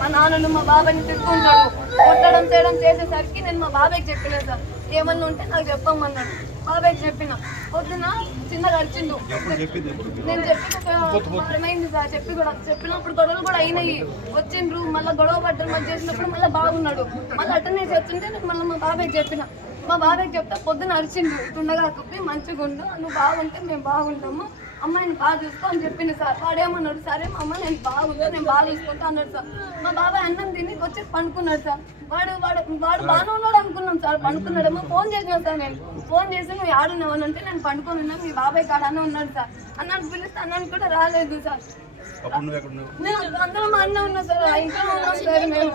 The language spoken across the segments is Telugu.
మా నాన్నను మా బాబాయ్ని తిట్టుకుంటాడు. కొట్టడం చేయడం చేసేసరికి నేను మా బాబాయ్కి చెప్పలేదు సార్. ఏమన్నా ఉంటే నాకు చెప్పమన్నాడు. బాబాయ్కి చెప్పిన పొద్దున చిన్నగా అరిచిండు. నేను చెప్పి సార్ చెప్పినప్పుడు గొడవలు కూడా అయినాయి. వచ్చిండ్రు మళ్ళీ గొడవ పడ్డారు. మళ్ళీ చేసినప్పుడు మళ్ళీ బాగున్నాడు. మళ్ళీ అట్టనే చెప్తుంటే నేను మళ్ళీ మా బాబాయ్కి చెప్పిన. మా బాబాయ్కి చెప్తే పొద్దున అరిచిండు. తుండగా కుప్పి మంచిగా ఉండు, నువ్వు బాగుంటే మేము బాగుంటాము, అమ్మాయిని బాగా చూసుకో అని చెప్పింది సార్. వాడేమన్నాడు, సరే మా అమ్మ నేను బాగుందా, నేను బాగా చూసుకుంటా అన్నాడు సార్. మా బాబాయ్ అన్నం తిని వచ్చి పండుకున్నాడు సార్. వాడు బాగానే ఉన్నాడు అనుకున్నాం సార్. పండుకున్నాడేమో ఫోన్ చేసిన సార్. నేను ఫోన్ చేసి నువ్వు ఆడున్నావు అంటే నేను పండుకొని ఉన్నా, మీ బాబాయ్ కాడనే ఉన్నాడు సార్. అన్నాను పిలిస్తే అన్నాను కూడా రాలేదు సార్. నేను అందరూ మా అన్న ఉన్నా సార్, ఆ ఇంట్లో ఉన్నాం సార్. మేము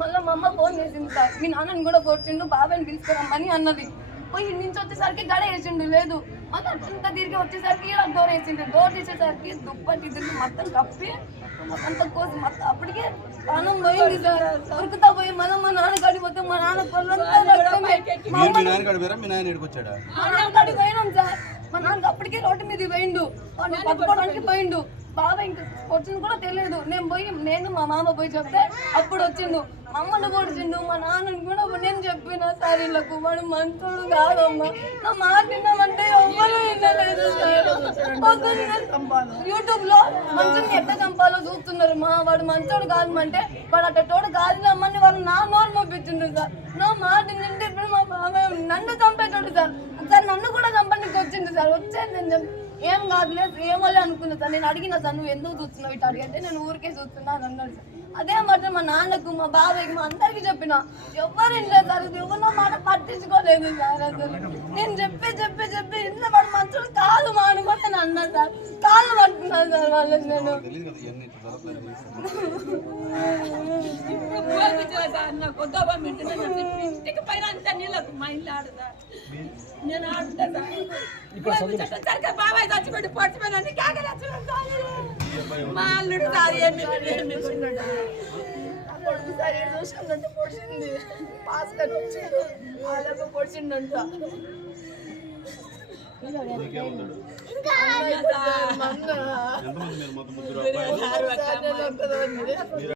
మళ్ళీ మా అమ్మ ఫోన్ చేసింది సార్. మీ నాన్నని కూడా కొట్టిండు, బాబాయ్ని పిలుచుకురమ్మని అన్నది. పోయి నుంచి వచ్చేసరికి గడ వేసిండు లేదు. మళ్ళీ అంతా తిరిగి వచ్చేసరికి డోర్ వేసిండు. డోర్ తీసేసరికి దుప్పటి తిరిగి మొత్తం కప్పి అంత కోసి మొత్తం అప్పటికే ప్రాణం పోయింది సార్. ఉరుకుతా పోయి మళ్ళీ మా నాన్న కాడికి పోతే మా నాన్న కొల్లంతా మా నాన్న కాడికి పోయినాం సార్. మా నాన్న అప్పటికే రోడ్డు మీద పోయిండు, వాడిని పట్టుకోవడానికి పోయిండు. బాబాయ్ ఇంకా వచ్చింది కూడా తెలియదు. నేను మా మామ పోయి చెప్తే అప్పుడు వచ్చిండు. మా అమ్మను పొడిచిండు, మా నాన్నని కూడా నేను చెప్పిన సార్. వీళ్ళకు వాడు మంచోడు కాదమ్మా, నా మాట విన్నామంటే ఎవ్వరూ వినలేదు సార్. యూట్యూబ్ లో మంచిని ఎట్లా చంపాలో చూస్తున్నారు. వాడు మంచోడు కాదు అంటే వాడు అట్టోడు కాదు అమ్మని వాళ్ళు నా నోరు మోపించిండు సార్. నా మాట నింటే ఇప్పుడు మా బాబాయ్ నన్ను చంపేటోడు సార్. ఒకసారి నన్ను కూడా చంపడానికి వచ్చింది సార్. వచ్చేది నేను చెప్పి ఏం కాదులేదు ఏమోలే అనుకున్నా సార్. నేను అడిగిన సార్, నువ్వు ఎందుకు చూస్తున్నావు ఇటు అడిగితే నేను ఊరికే చూస్తున్నా అని అన్నాడు సార్. అదే మాట మా నాన్నకు మా బాబాయ్కి మా అందరికి చెప్పిన, ఎవరు ఇంలేదు సార్. ఎవరినో మాట పట్టించుకోలేదు సార్. అసలు నేను చెప్పి ఇంట్లో వాడు మంచులు కాళ్ళు మానుకోని అన్నా సార్. కాళ్ళు పట్టుకున్నాను సార్ వాళ్ళకి. నేను ఇంటికి పైన అంతా నీళ్ళకు మా ఇంట్లో ఆడుతా, నేను ఆడుతా సార్. బాబాయ్ చచ్చిపెట్టి పొడిచిపోయినా మా అల్లుడు సార్ కొడుకు సరే చూసిందంటే పొడిచింది. పాస్కర్ వచ్చిండు వాళ్ళకు పొడిచిండంట.